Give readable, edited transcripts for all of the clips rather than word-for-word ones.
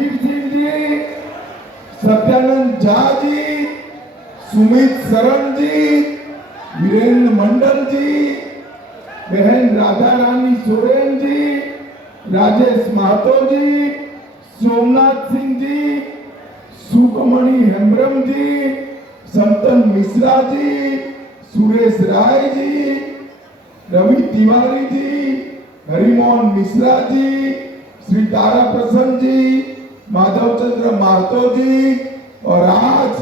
रणजीत सिंह जी, सत्यानंद झा जी, सुमित शरण जी, वीरेंद्र मंडल जी, बहन राधा रानी सोरेन जी, राजेश महतो जी, सोमनाथ सिंह जी, सुकमणि हेम्ब्रम जी, संतन मिश्रा जी, सुरेश राय जी, रवि तिवारी जी, हरिमोहन मिश्रा जी, श्री तारा प्रसन्न जी, माधव चंद्र महतो जी, और आज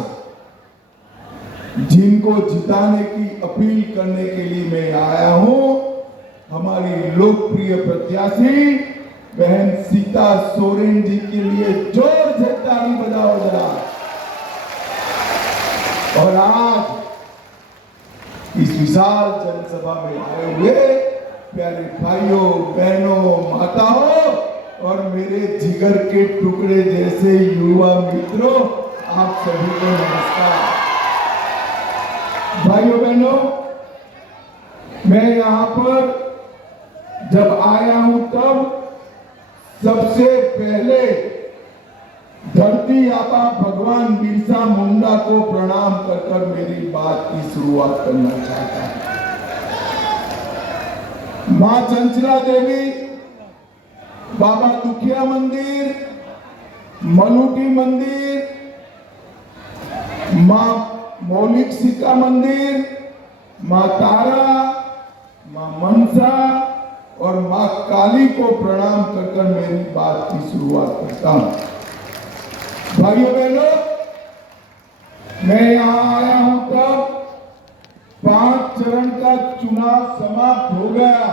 जिनको जिताने की अपील करने के लिए मैं आया हूं, हमारी लोकप्रिय प्रत्याशी बहन सीता सोरेन जी के लिए जोर से ताली बजाओ जरा। और आज इस विशाल जनसभा में आए हुए प्यारे भाइयों, बहनों, माताओं और मेरे जिगर के टुकड़े जैसे युवा मित्रों, आप सभी को नमस्कार। भाइयों बहनों, मैं यहाँ पर जब आया हूं तब सबसे पहले धरती आबा भगवान बिरसा मुंडा को प्रणाम कर मेरी बात की शुरुआत करना चाहता हूं। मां चंचला देवी, बाबा दुखिया मंदिर, मलुटी मंदिर, मां मौलिक सिक्का मंदिर, मां तारा, मां मनसा और मां काली को प्रणाम कर मेरी बात की शुरुआत करता हूं। भाइयों बहनों, मैं यहां आया हूं तब 5 चरण का चुनाव समाप्त हो गया।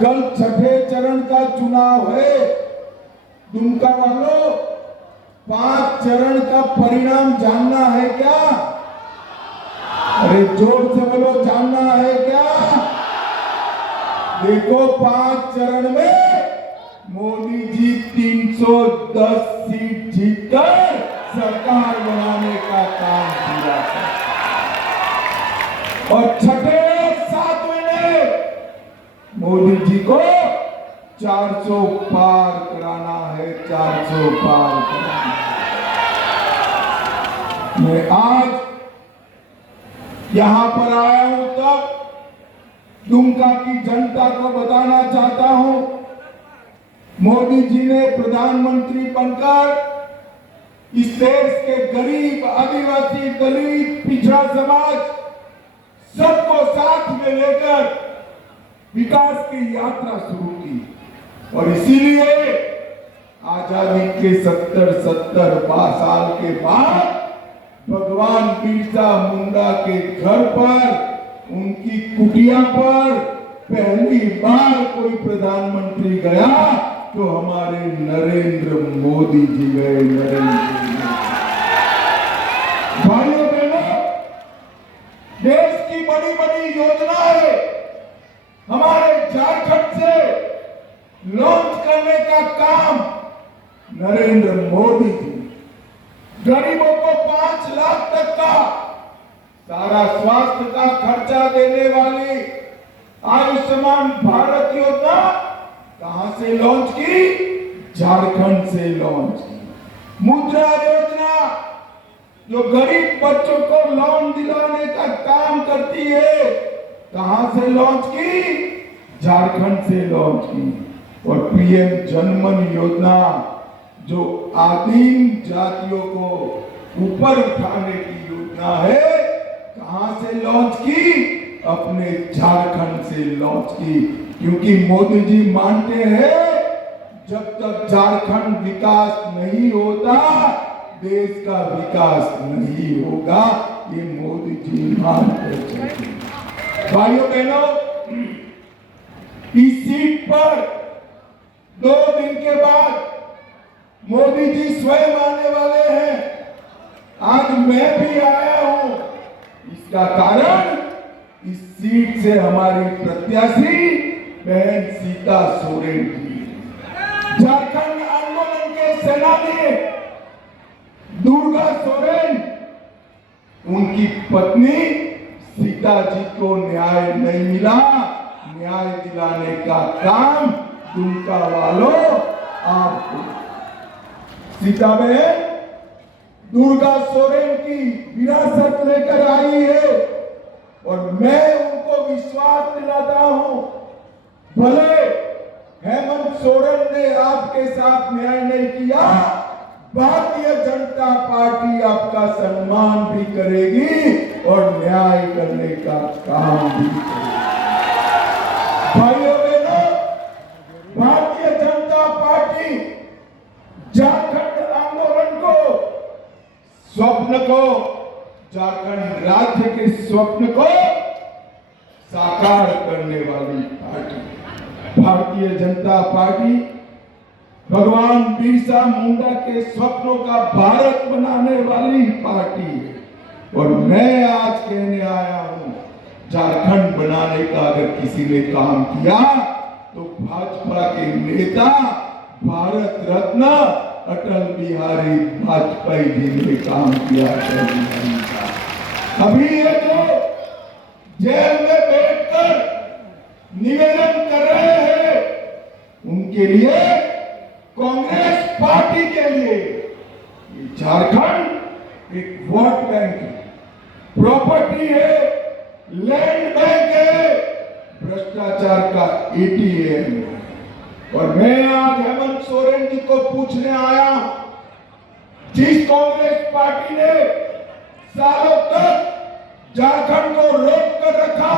कल 6ठे चरण का चुनाव है। दुमका वालों, 5 चरण का परिणाम जानना है क्या? अरे जोर से बोलो, जानना है क्या? देखो, 5 चरण में मोदी जी 310 सीट जीतकर सरकार बनाने का काम किया है। और 6ठे 7वें ने मोदी जी को 400 पार कराना है, 400 पार कराना है। मैं आज यहां पर आया हूं तब दुमका की जनता को बताना चाहता हूं, मोदी जी ने प्रधानमंत्री बनकर इस देश के गरीब, आदिवासी, दलित, पिछड़ा समाज सबको साथ में लेकर विकास की यात्रा शुरू की। और इसीलिए आजादी के 70 साल के बाद भगवान बिरसा मुंडा के घर पर, उनकी कुटिया पर पहली बार कोई प्रधानमंत्री गया तो हमारे नरेंद्र मोदी जी गए। नरेंद्र मोदी। भाइयों बहनों, देश की बड़ी बड़ी योजनाएं हमारे झारखंड से लॉन्च करने का काम नरेंद्र मोदी जी। गरीबों को 5 लाख तक का सारा स्वास्थ्य का खर्चा देने वाली आयुष्मान भारत योजना कहां से लॉन्च की? झारखंड से लॉन्च की। मुद्रा योजना जो गरीब बच्चों को लोन दिलाने का काम करती है, कहां से लॉन्च की? झारखंड से लॉन्च की। और पीएम जनमन योजना जो आदिम जातियों को ऊपर उठाने की योजना है, कहां से लॉन्च की? अपने झारखंड से लॉन्च की। क्योंकि मोदी जी मानते हैं जब तक झारखंड विकास नहीं होता, देश का विकास नहीं होगा। ये मोदी जी मानते हैं। भाइयों बहनों, इस सीट पर 2 दिन के बाद मोदी जी स्वयं आने वाले हैं। आज मैं भी आया हूं। इसका कारण इस सीट से हमारी प्रत्याशी बहन सीता सोरेन जी, झारखंड आंदोलन के सेनानी दुर्गा सोरेन, उनकी पत्नी सीता जी को न्याय नहीं मिला। न्याय दिलाने का काम दुमका वालों आपको। सीता बहन दुर्गा सोरेन की विरासत लेकर आई है और मैं उनको विश्वास दिलाता हूं, भले हेमंत सोरेन ने आपके साथ न्याय नहीं किया, भारतीय जनता पार्टी आपका सम्मान भी करेगी और न्याय करने का काम भी करेगी। भाइयों बहनों, भारतीय जनता पार्टी झारखंड आंदोलन को, स्वप्न को, झारखंड राज्य के स्वप्न को साकार करने वाली पार्टी भारतीय जनता पार्टी भगवान बिरसा मुंडा के स्वप्नों का भारत बनाने वाली पार्टी है। और मैं आज कहने आया हूं, झारखंड बनाने का अगर किसी ने काम किया तो भाजपा के नेता भारत रत्न अटल बिहारी वाजपेयी जी ने काम किया। अभी ये जो जेल में बैठकर निवेदन कर रहे हैं, उनके लिए, कांग्रेस पार्टी के लिए झारखंड एक वोट बैंक है, प्रॉपर्टी है, लैंड बैंक है, भ्रष्टाचार का एटीएम है। और मैं आज हेमंत सोरेन जी को पूछने आया, जिस कांग्रेस पार्टी ने सालों तक झारखंड को रोक कर रखा,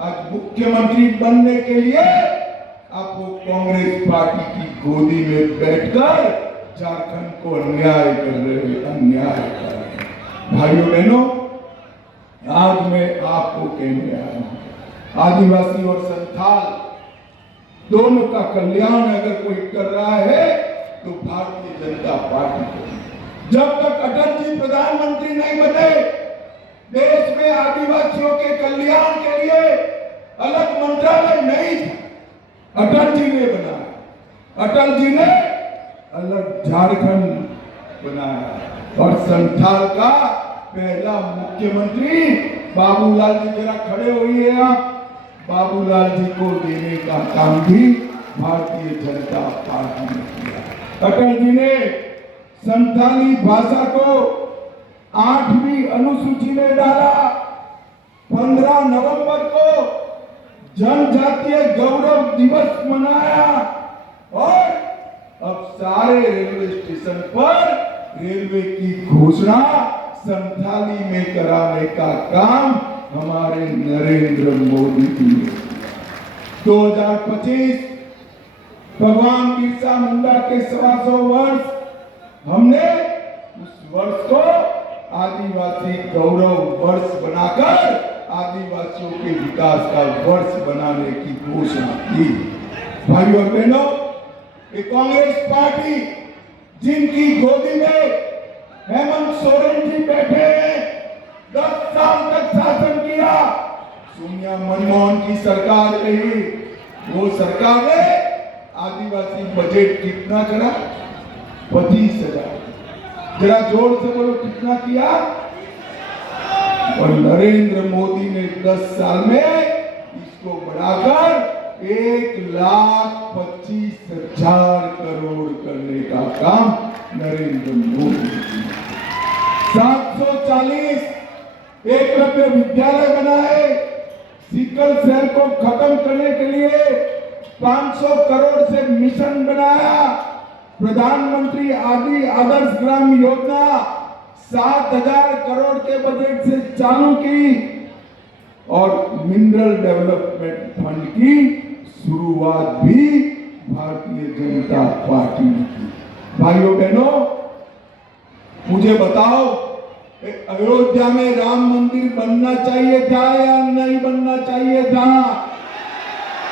आज मुख्यमंत्री बनने के लिए आप वो कांग्रेस पार्टी की गोदी में बैठकर झारखंड को अन्याय कर रहे, अन्याय कर रहे। भाइयों बहनों, आज मैं आपको कहने आया हूं, आदिवासी और संथाल दोनों का कल्याण अगर कोई कर रहा है तो भारतीय जनता पार्टी को। जब तक अटल जी प्रधानमंत्री नहीं बने, देश में आदिवासियों के कल्याण के लिए अलग मंत्रालय नहीं था, अटल जी ने बनाया। अटल जी ने अलग झारखंड बनाया और संथाल का पहला मुख्यमंत्री बाबूलाल जी, जरा खड़े होइए आप, बाबूलाल जी को देने का काम भी भारतीय जनता पार्टी ने किया। अटल जी ने संथाली भाषा को 8वीं अनुसूची में डाला। 15 नवंबर को जनजातीय गौरव दिवस मनाया और अब सारे रेलवे स्टेशन पर रेलवे की घोषणा संथाली में कराने का काम हमारे नरेंद्र मोदी जी ने। 2025 भगवान बिरसा मुंडा के 125 वर्ष, हमने उस वर्ष को आदिवासी गौरव वर्ष बनाकर आदिवासियों के विकास का वर्ष बनाने की घोषणा की। भाइयों और बहनों, ये कांग्रेस पार्टी जिनकी गोदी में हेमंत सोरेन जी बैठे हैं, 10 साल तक शासन किया, सोनिया मनमोहन की सरकार रही, वो सरकार ने आदिवासी बजट कितना करा? 25,000। जरा जोर से बोलो, कितना किया? और नरेंद्र मोदी ने 10 साल में इसको बढ़ाकर 1,25,000 करोड़ करने का काम नरेंद्र मोदी ने। 740 एकलव्य विद्यालय बनाए, सिकल सेल को खत्म करने के लिए 500 करोड़ से मिशन बनाया, प्रधानमंत्री आदि आदर्श ग्राम योजना 7,000 करोड़ के बजट से चालू की और मिनरल डेवलपमेंट फंड की शुरुआत भी भारतीय जनता पार्टी ने की। भाइयों बहनों, मुझे बताओ, अयोध्या में राम मंदिर बनना चाहिए था या नहीं बनना चाहिए था?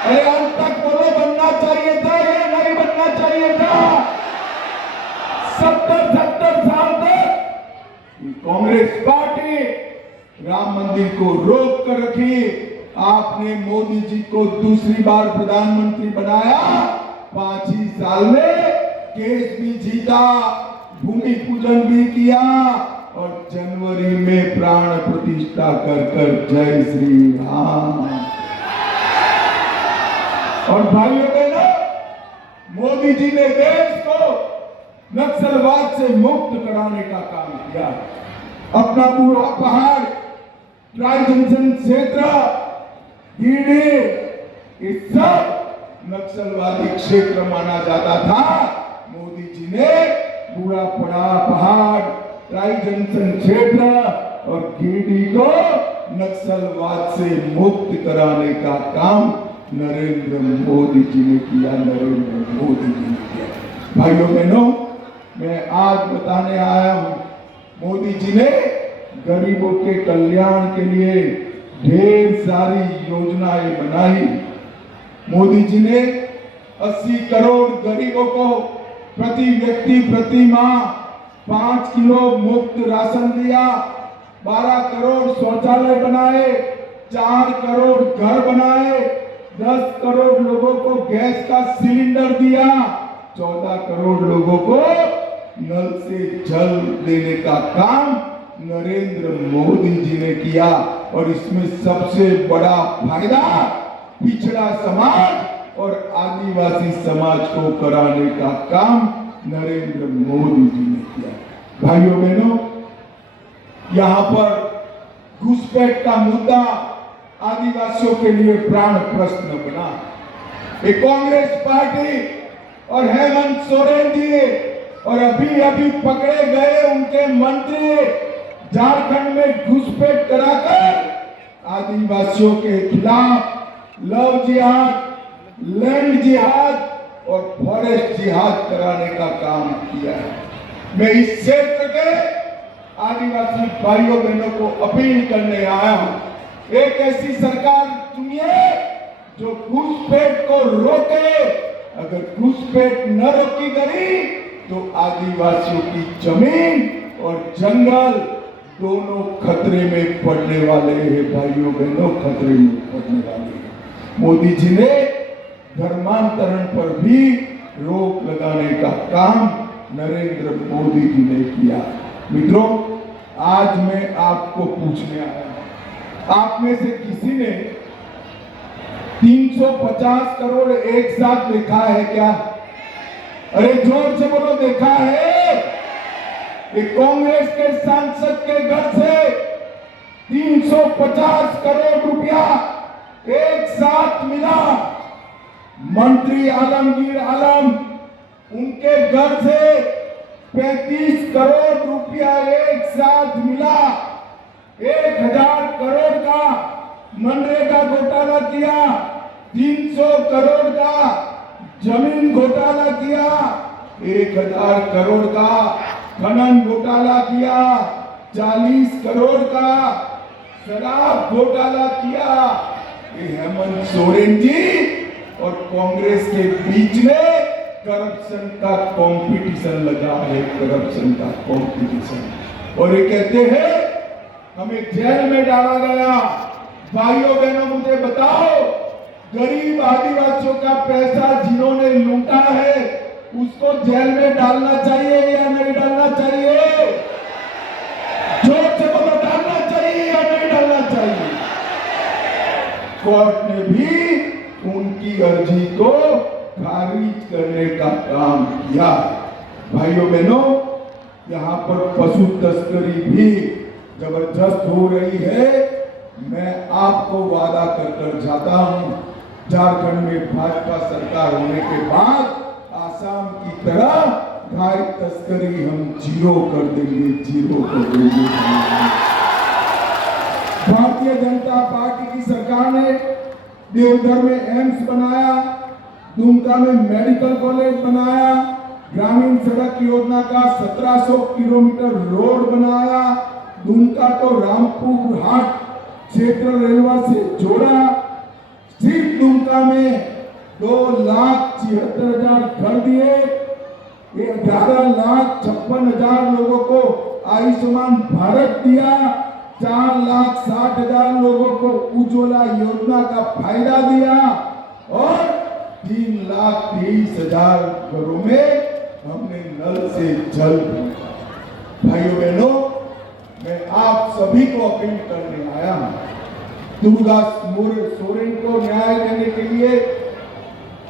अरे अंत तक बोलो, बनना चाहिए था या नहीं बनना चाहिए था? 70 साल तक कांग्रेस पार्टी राम मंदिर को रोक कर रखी। आपने मोदी जी को दूसरी बार प्रधानमंत्री बनाया, 5 ही साल में केस भी जीता, भूमि पूजन भी किया और जनवरी में प्राण प्रतिष्ठा कर जय श्री राम। और भाइयों बहनों, मोदी जी ने देश को नक्सलवाद से मुक्त कराने का काम किया। अपना पूरा पहाड़, ट्राई जंक्शन क्षेत्र, गिरिडीह, ये सब नक्सलवादी क्षेत्र माना जाता था। मोदी जी ने पूरा पहाड़, ट्राई जंक्शन क्षेत्र और गिरिडीह को नक्सलवाद से मुक्त कराने का काम नरेंद्र मोदी जी ने किया। नरेंद्र मोदी जी ने किया। भाइयों बहनों, मैं आज बताने आया हूं, मोदी जी ने गरीबों के कल्याण के लिए ढेर सारी योजनाएं बनाई। मोदी जी ने 80 करोड़ गरीबों को प्रति व्यक्ति प्रति माह 5 किलो मुफ्त राशन दिया, 12 करोड़ शौचालय बनाए, 4 करोड़ घर बनाए, 10 करोड़ लोगों को गैस का सिलेंडर दिया, 14 करोड़ लोगों को नल से जल देने का काम नरेंद्र मोदी जी ने किया। और इसमें सबसे बड़ा फायदा पिछड़ा समाज और आदिवासी समाज को कराने का काम नरेंद्र मोदी जी ने किया। भाइयों बहनों, यहाँ पर घुसपैठ का मुद्दा आदिवासियों के लिए प्राण प्रश्न बना। कांग्रेस पार्टी और हेमंत सोरेन जी और अभी पकड़े गए उनके मंत्री झारखंड में घुसपैठ कराकर आदिवासियों के खिलाफ लव जिहाद, लैंड जिहाद और फॉरेस्ट जिहाद कराने का काम किया है। मैं इस क्षेत्र के आदिवासी भाइयों बहनों को अपील करने आया हूं, एक ऐसी सरकार चुनिए जो घुसपैठ को रोके। अगर घुसपैठ न रोकी गई तो आदिवासियों की जमीन और जंगल दोनों खतरे में पड़ने वाले हैं। भाइयों बहनों, खतरे में पड़ने वाले हैं। मोदी जी ने धर्मांतरण पर भी रोक लगाने का काम नरेंद्र मोदी जी ने किया। मित्रों, आज मैं आपको पूछने आया हूं, आप में से किसी ने 350 करोड़ एक साथ देखा है क्या? अरे जोर से बोलो, देखा है? ये कांग्रेस के सांसद के घर से 350 करोड़ रुपया एक साथ मिला। मंत्री आलमगीर आलम, उनके घर से 35 करोड़ रुपया एक साथ मिला। 1000 करोड़ का मनरेगा घोटाला किया, 300 करोड़ का जमीन घोटाला किया, 1000 करोड़ का खनन घोटाला किया, 40 करोड़ का शराब घोटाला किया। ये हेमंत सोरेन जी और कांग्रेस के बीच में करप्शन का कंपटीशन लगा है, करप्शन का कंपटीशन। और ये कहते हैं हमें जेल में डाला गया। भाइयों बहनों, मुझे बताओ, गरीब आदिवासियों का पैसा जिन्होंने लूटा है उसको जेल में डालना चाहिए या नहीं डालना चाहिए? जोर से बोलो, डालना चाहिए या नहीं डालना चाहिए? कोर्ट ने भी उनकी अर्जी को खारिज करने का काम किया। भाइयों बहनों, यहाँ पर पशु तस्करी भी जबरदस्त हो रही है। मैं आपको वादा कर जाता हूं, झारखंड में भाजपा सरकार होने के बाद आसाम की तरह गाय तस्करी हम जीरो कर देंगे, जीरो कर देंगे। भारतीय जनता पार्टी की सरकार ने देवघर में एम्स बनाया, दुमका में मेडिकल कॉलेज बनाया, ग्रामीण सड़क योजना का 1700 किलोमीटर रोड बनाया, दुमका को रामपुर हाट क्षेत्र रेलवे से जोड़ा। सिर्फ दुमका में 2,76,000 घर दिए, 11,56,000 लोगों को आयुष्मान भारत दिया, 4,60,000 लोगों को उज्ज्वला योजना का फायदा दिया और 3,23,000 घरों में हमने नल से जल। भाइयों बहनों, मैं आप सभी को अपील करने आया हूं, दुर्गादास सोरेन को न्याय देने के लिए,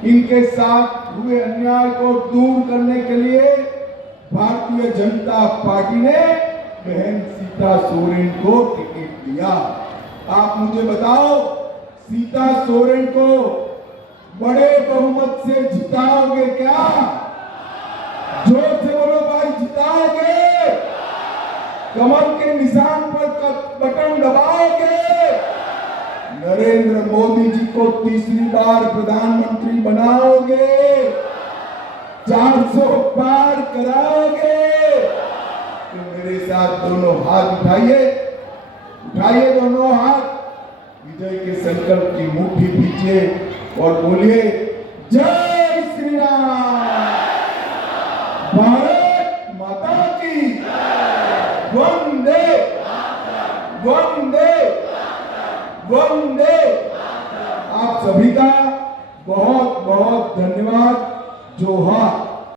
इनके साथ हुए अन्याय को दूर करने के लिए भारतीय जनता पार्टी ने बहन सीता सोरेन को टिकट दिया। आप मुझे बताओ, सीता सोरेन को बड़े बहुमत से जिताओगे क्या? जोर से बोलो भाई, जिताओगे? कमल के निशान पर बटन दबाओगे? नरेंद्र मोदी जी को तीसरी बार प्रधानमंत्री बनाओगे? 400 पार कराओगे? तो मेरे साथ दोनों हाथ उठाइए, उठाइए दोनों हाथ, विजय के संकल्प की मुट्ठी पीछे और बोलिए जय श्री राम, भारत माता की वंदे वंदे वंदे। आप सभी का बहुत बहुत धन्यवाद। जोहार।